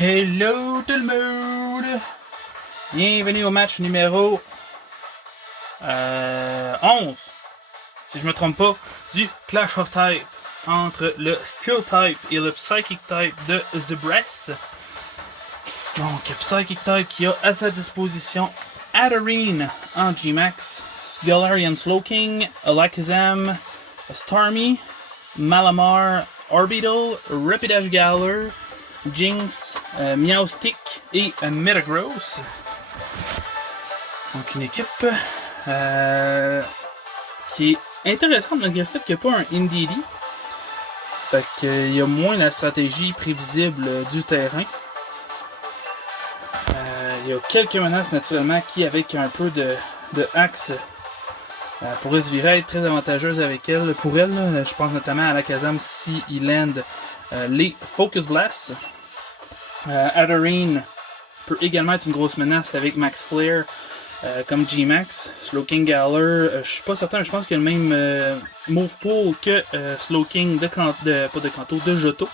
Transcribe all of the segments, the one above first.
Hello tout le monde! Bienvenue au match numéro 11, si je me trompe pas, du Clash of Type entre le Steel Type et le Psychic Type de Zebress. Donc, Psychic Type qui a à sa disposition Adorine en G-Max, Galarian Slowking, Alakazam, Starmie, Malamar, Orbital, Rapidash Galar, Jinx, Meowstic et Metagross. Donc une équipe qui est intéressante malgré le fait qu'il n'y a pas un Indeedee. Fait qu'il y a moins la stratégie prévisible du terrain. Il y a quelques menaces naturellement qui, avec un peu de axe, pourraient se virer être très avantageuses pour elle. Je pense notamment à Alakazam si il land les Focus Blast. Adorine peut également être une grosse menace avec Max Flare comme G-Max. Slowking Galar, je suis pas certain, mais je pense qu'il y a le même move pool que Slowking de Johto.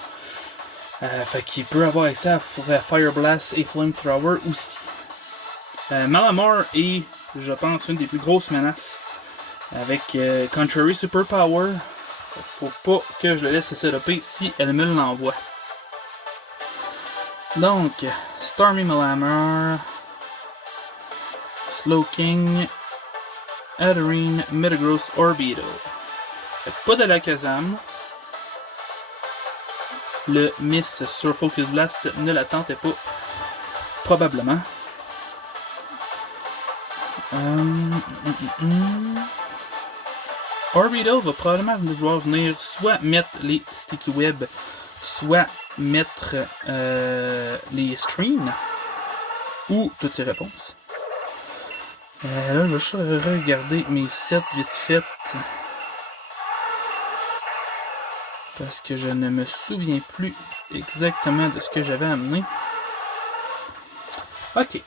Fait qu'il peut avoir accès à Fire Blast et Flamethrower aussi. Malamar est, je pense, une des plus grosses menaces avec Contrary Super Power. Faut pas que je le laisse se setuper si elle me l'envoie. Donc, Starmie, Malamar, Slowking, Adorine, Metagross, Orbital. Pas d'Alakazam. Le miss sur Focus Blast ne la tentait pas. Probablement. Orbital va probablement devoir venir soit mettre les Sticky Web, soit mettre les screens, ou toutes ces réponses. Là, je vais juste regarder mes sets vite fait. Parce que je ne me souviens plus exactement de ce que j'avais amené. Ok.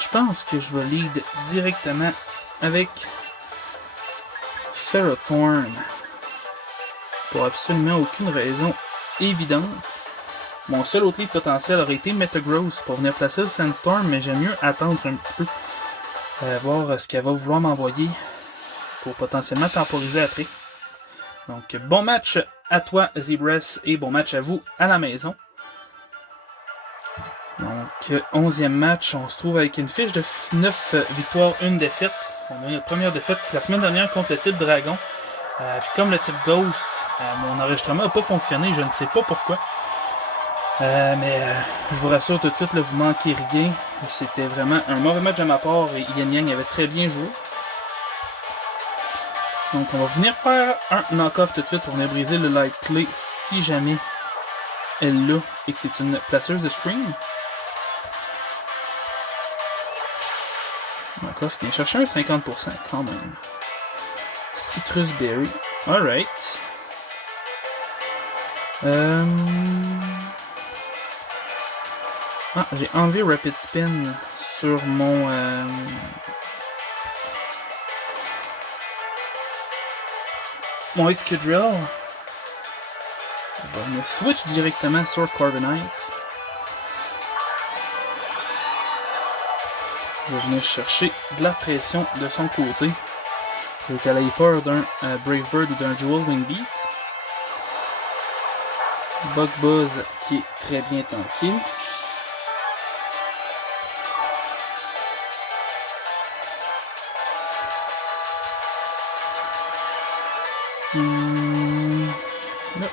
Je pense que je vais lead directement avec Ferrothorn. Pour absolument aucune raison évidente. Mon seul autre lead potentiel aurait été Metagross pour venir placer le Sandstorm, mais j'aime mieux attendre un petit peu. Voir ce qu'elle va vouloir m'envoyer pour potentiellement temporiser après. Donc bon match à toi Zebress et bon match à vous à la maison. Donc 11e match, on se trouve avec une fiche de 9 victoires, 1 défaite. On a eu notre première défaite la semaine dernière contre le type Dragon. Puis comme le type Ghost, mon enregistrement n'a pas fonctionné, je ne sais pas pourquoi. Mais je vous rassure tout de suite, là, vous manquez rien. C'était vraiment un mauvais match de ma part et Yan Yang avait très bien joué. Donc on va venir faire un knock-off tout de suite pour venir briser le light play si jamais elle l'a et que c'est une placeuse de screen. Knock-off qui vient chercher un 50% quand même. Citrus Berry. Alright. J'ai enlevé Rapid Spin sur mon Excadrill. On va switch directement sur Carbonite. Je vais venir chercher de la pression de son côté. Je vais qu'elle ait peur d'un Brave Bird ou d'un Dual Wing Beat. Bug Buzz qui est très bien tanké. Là,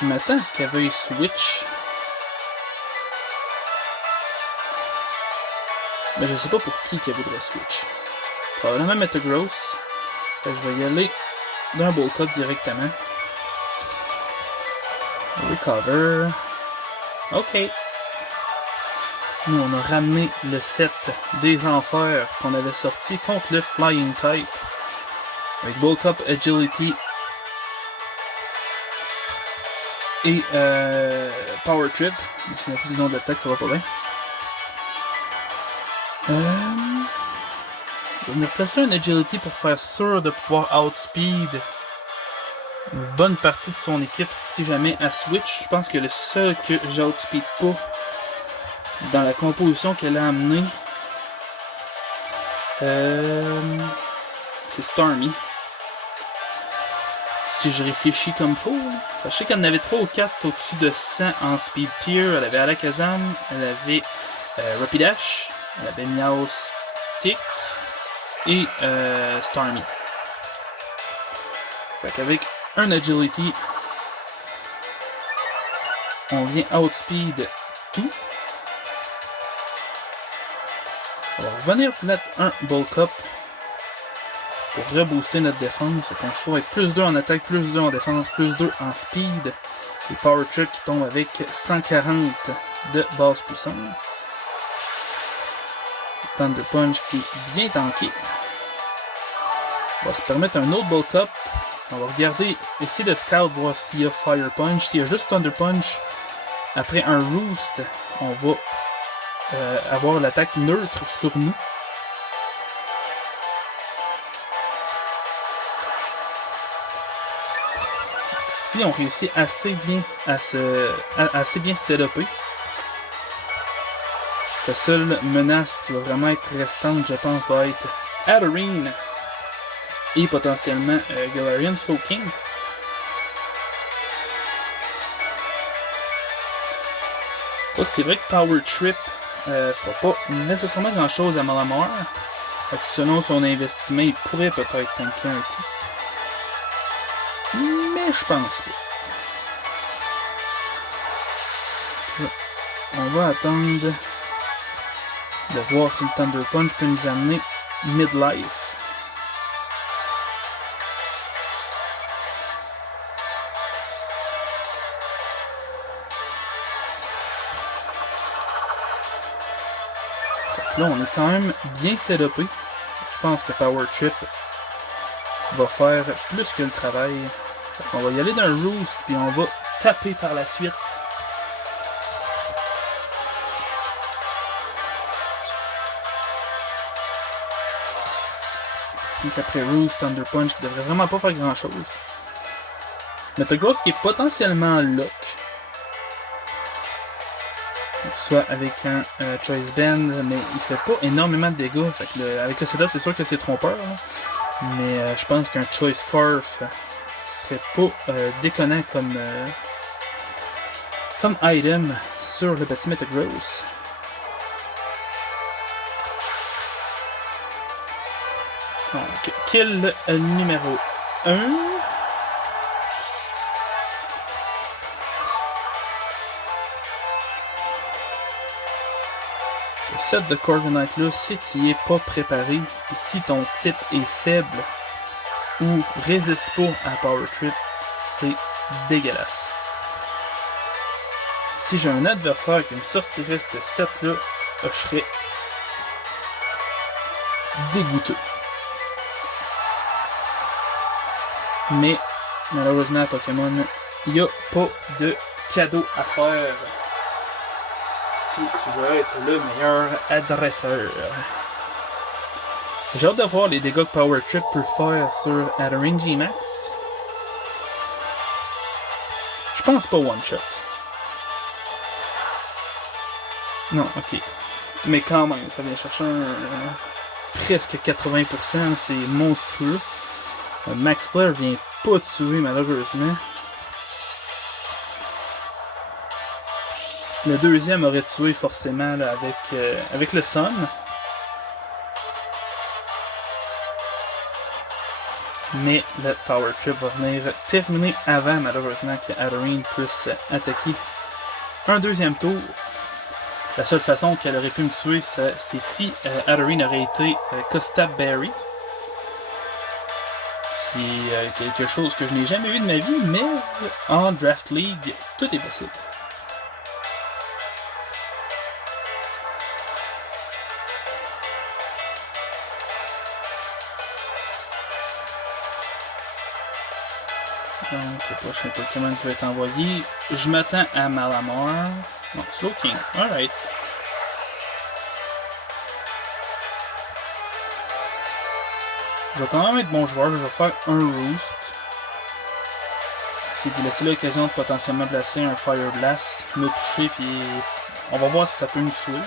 je m'attends à ce qu'elle veuille switch. Mais je sais pas pour qui qu'elle voudrait switch. Probablement Metagross. Je vais y aller d'un Bulk Up directement. Recover. Ok. Nous, on a ramené le set des enfers qu'on avait sorti contre le Flying Type. Avec Bulk Up, Agility et Power Trip. Je ne sais plus du nom de l'attaque, ça va pas bien. Je vais venir placer un agility pour faire sûr de pouvoir outspeed une bonne partie de son équipe si jamais elle switch. Je pense que le seul que j'outspeed pas dans la composition qu'elle a amenée, c'est Starmie. Si je réfléchis comme faut, je sais qu'elle en avait 3 ou 4 au-dessus de 100 en speed tier. Elle avait Alakazam, elle avait Rapidash, elle avait Meowstic et Starmie. Fait qu'avec un agility, on vient outspeed tout. On va revenir mettre un Bulk Up pour rebooster notre défense. On se trouve avec plus 2 en attaque, plus 2 en défense, plus 2 en speed. Et Power Trip qui tombe avec 140 de base puissance. Thunder Punch qui est bien tanké. On va se permettre un autre Bulk Up. On va regarder, essayer de scout, voir s'il y a Fire Punch. S'il y a juste Thunder Punch, après un Roost, on va avoir l'attaque neutre sur nous. Si on réussit assez bien à assez bien setuper, la seule menace qui va vraiment être restante, je pense, va être Adorine et potentiellement Galarian Slowking. Donc c'est vrai que Power Trip fera pas nécessairement grand chose à Malamar. Selon son investissement, il pourrait peut-être tanker un coup. Mais je pense pas. On va attendre de voir si le Thunder Punch peut nous amener Midlife. Là, on est quand même bien setupé. Je pense que Power Trip va faire plus que le travail. On va y aller d'un Roost, puis on va taper par la suite. Donc après Roost, Thunder Punch, qui devrait vraiment pas faire grand chose. Metagross qui est potentiellement lock. Soit avec un Choice Band, mais il fait pas énormément de dégâts. Fait que avec le setup, c'est sûr que c'est trompeur. Là. Mais je pense qu'un Choice Scarf serait pas déconnant comme item sur le petit Metagross. Donc, kill numéro 1. Ce set de Corviknight là, si tu n'y es pas préparé, et si ton type est faible ou résiste pas à Power Trip, c'est dégueulasse. Si j'ai un adversaire qui me sortirait ce set là, je serais dégoûté. Mais malheureusement à Pokémon, il n'y a pas de cadeau à faire si tu veux être le meilleur adresseur. J'ai hâte de voir les dégâts que Power Trip peut faire sur Adorine G-Max. Je pense pas one shot. Non, ok. Mais quand même, ça vient chercher presque 80%, c'est monstrueux. Max Flare vient pas tuer malheureusement. Le deuxième aurait tué forcément là, avec le Sun. Mais le Power Trip va venir terminer avant malheureusement que Adorine puisse attaquer un deuxième tour. La seule façon qu'elle aurait pu me tuer, c'est si Adorine aurait été Costa Berry. Qui est quelque chose que je n'ai jamais vu de ma vie, mais en Draft League, tout est possible. Donc, le prochain Pokémon qui va être envoyé, je m'attends à Malamar. Non, Slowking, alright. Je vais quand même être bon joueur, je vais faire un Roost. J'ai dit laisser l'occasion de potentiellement placer un Fire Blast, me toucher, puis on va voir si ça peut me tuer.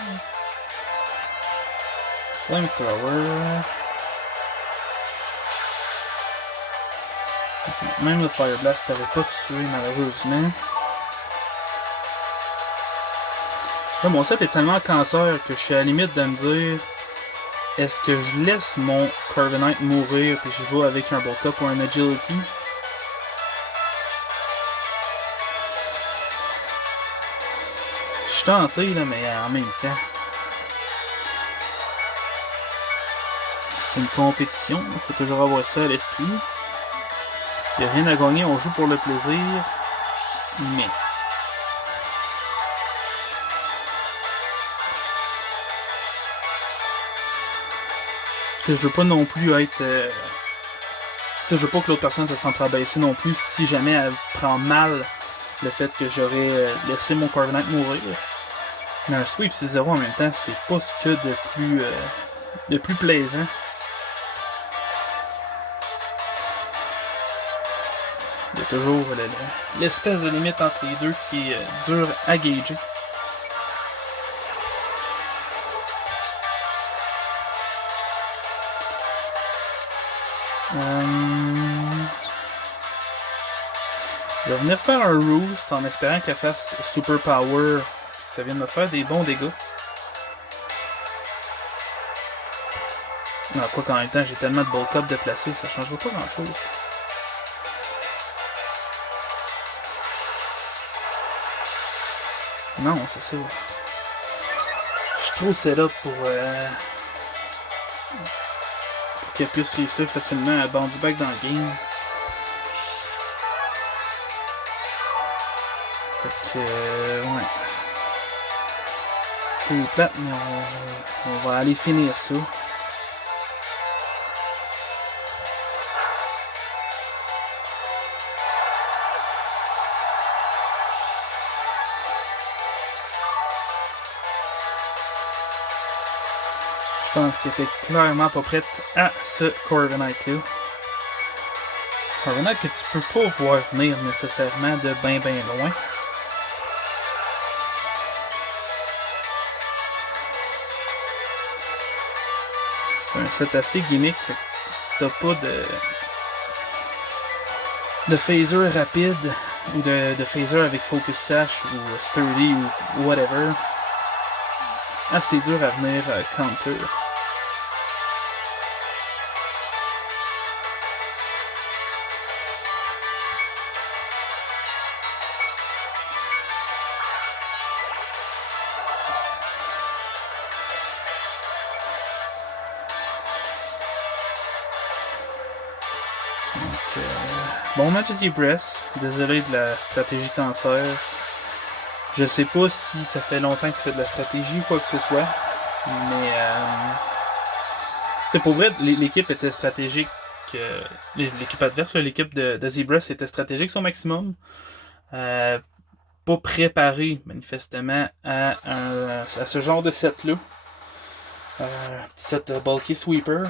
Flamethrower. Même le Fire Blast n'avait pas tué malheureusement. Là, mon set est tellement cancer que je suis à la limite de me dire est-ce que je laisse mon Corviknight mourir et je joue avec un Bulk Up ou un Agility? Je suis tenté là, mais en même temps. C'est une compétition, il faut toujours avoir ça à l'esprit. Il n'y a rien à gagner, on joue pour le plaisir. Mais. Je veux pas non plus être. Je veux pas que l'autre personne se sente rabaissée non plus si jamais elle prend mal le fait que j'aurais laissé mon Corviknight mourir. Mais un sweep 6-0 en même temps, c'est pas ce qu'il y a de plus plaisant. Il y a toujours l'espèce de limite entre les deux qui est dure à gager. Je vais venir faire un Roost en espérant qu'elle fasse Super Power. Ça vient de me faire des bons dégâts. Non, quoi qu'en même temps, j'ai tellement de Bulk Up de placer, ça changera pas grand chose. Non, c'est ça. Je suis trop setup pour qu'elle puisse réussir facilement à bounce back dans le game. Fait que, ouais. C'est plate, mais on va aller finir ça. Je pense qu'elle était clairement pas prête à ce Corviknight là. Corviknight que tu peux pas voir venir nécessairement de ben loin. C'est un set assez gimmick. Si t'as pas de phaser rapide ou de phaser avec Focus Sash ou Sturdy ou whatever, assez dur à venir counter. Bon match Zebress, désolé de la stratégie cancer. Je sais pas si ça fait longtemps que tu fais de la stratégie ou quoi que ce soit, mais c'est pour vrai, l'équipe était stratégique, l'équipe adverse, l'équipe de Zebress était stratégique au maximum. Pas préparé manifestement à ce genre de set là. Set bulky sweeper.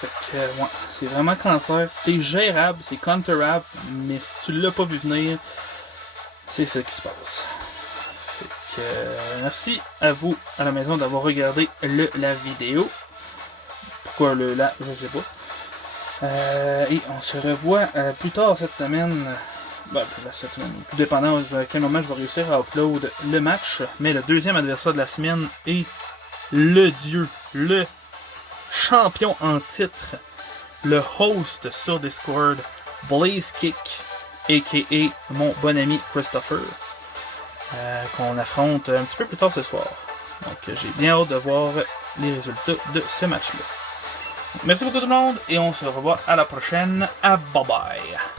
Fait que, ouais, c'est vraiment cancer. C'est gérable, c'est counterable, mais si tu l'as pas vu venir, c'est ça qui se passe. Fait que, merci à vous à la maison d'avoir regardé la vidéo. Pourquoi je sais pas. Et on se revoit plus tard cette semaine. Cette semaine, tout dépendant à quel moment je vais réussir à upload le match. Mais le deuxième adversaire de la semaine est le dieu, le champion en titre, le host sur Discord, Blaze Kick, a.k.a. mon bon ami Christopher, qu'on affronte un petit peu plus tard ce soir. Donc j'ai bien hâte de voir les résultats de ce match-là. Merci beaucoup tout le monde et on se revoit à la prochaine. Bye bye!